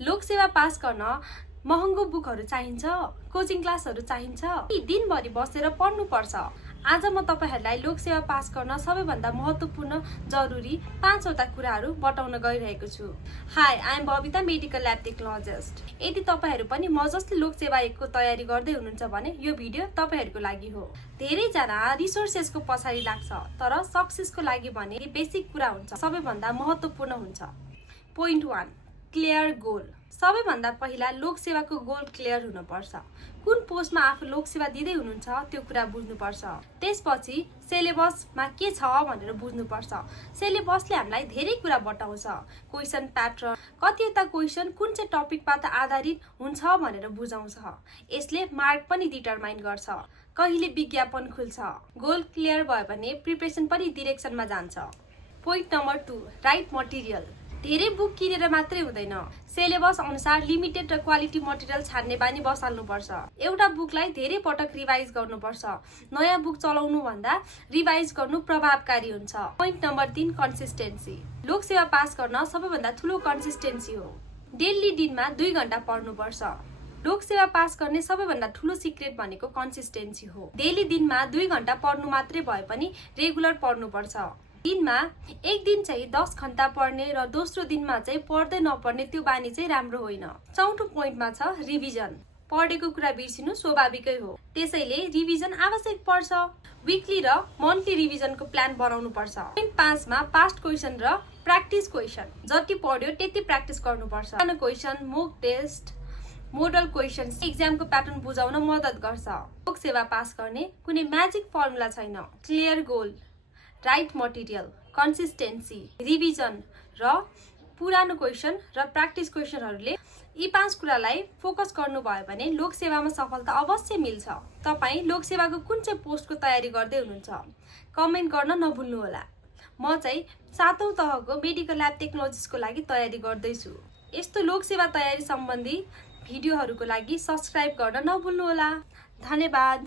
Lok Sewa pass गर्न महँगो बुकहरू चाहिन्छ, कोचिङ क्लासहरू चाहिन्छ, दिनभरि बसेर पढ्नु पर्छ। आज म तपाईहरुलाई लोकसेवा पास गर्न सबैभन्दा महत्त्वपूर्ण जरुरी 5 वटा कुराहरू बताउन गइरहेको छु। Hi, I am Babita, medical lab technologist. यदि तपाईहरु पनि म जस्तै लोकसेवा 1 को तयारी गर्दै हुनुहुन्छ भने यो भिडियो तपाईहरुको लागि हो। धेरै जना रिसोर्सेसको पछाडी लाग्छ, तर सक्सेसको लागि भने बेसिक कुरा हुन्छ, सबैभन्दा महत्त्वपूर्ण हुन्छ। Point 1, clear goal. सबैभन्दा पहिला लोकसेवाको गोल क्लियर हुनुपर्छ। कुन पोस्टमा आफू लोकसेवा दिँदै हुनुहुन्छ त्यो कुरा बुझ्नुपर्छ। त्यसपछि सिलेबसमा के छ भनेर बुझ्नुपर्छ। सिलेबसले हामीलाई धेरै कुरा बताउँछ। क्वेशन प्याटर्न, कतिवटा क्वेशन कुन चाहिँ टपिकबाट आधारित हुन्छ भनेर बुझाउँछ। यसले मार्क पनि डिटरमाइन गर्छ। कहिले विज्ञापन खुल्छ। गोल क्लियर भयो भने प्रिपरेसन पनि डिरेक्सनमा जान्छ। Point number 2, right material. धेरै बुक किनेर मात्रै हुँदैन, सिलेबस अनुसार लिमिटेड र क्वालिटी मटेरियल छान्ने बानी बसाल्नुपर्छ। एउटा बुकलाई धेरै पटक रिभाइज गर्नुपर्छ। नयाँ बुक चलाउनु भन्दा रिभाइज गर्नु प्रभावकारी हुन्छ। Point number 3, consistency. Lok Sewa pass गर्न सबैभन्दा ठूलो कन्सिस्टेन्सी हो। डेली दिनमा 2 घण्टा पढ्नुपर्छ। लोकसेवा पास गर्ने सबैभन्दा ठूलो सिक्रेट भनेको कन्सिस्टेन्सी हो। डेली दिनमा 2 घण्टा पढ्नु मात्रै भए पनि रेगुलर पढ्नुपर्छ। दिनमा एक दिन चाहिँ 10 घण्टा पढ्ने र दोस्रो दिनमा चाहिँ पढ्दै नपढ्ने त्यो बानी चाहिँ राम्रो होइन। चौथो पोइन्टमा छ रिभिजन। पढेको कुरा बिर्सिनु स्वाभाविकै हो, त्यसैले रिभिजन आवश्यक पर्छ। विकली र मन्थली रिभिजनको प्लान बनाउनु पर्छ। पोइन्ट 5 मा पास्ट क्वेशन र प्र्याक्टिस क्वेशन। जति पढ्यो त्यति प्र्याक्टिस गर्नुपर्छ। Question, mock test, model question एक्जामको प्याटर्न बुझाउन मद्दत गर्छ। लोकसेवा पास गर्ने कुनै म्याजिक फर्मुला छैन। Clear goal, right material, consistency, revision र पुरानो क्वेशन र प्र्याक्टिस क्वेशनहरूले यी 5 कुरालाई फोकस गर्नुभयो भने लोकसेवामा सफलता अवश्य मिल्छ। तपाईँ लोकसेवाको कुन चाहिँ पोस्टको तयारी गर्दै हुनुहुन्छ कमेन्ट गर्न नभुल्नुहोला। म चाहिँ 7औं तहको मेडिकल ल्याब टेक्नोलोजिस्टको लागि तयारी गर्दैछु। यस्तो लोकसेवा तयारी सम्बन्धी भिडियोहरूको लागि सब्स्क्राइब गर्न नभुल्नुहोला। धन्यवाद।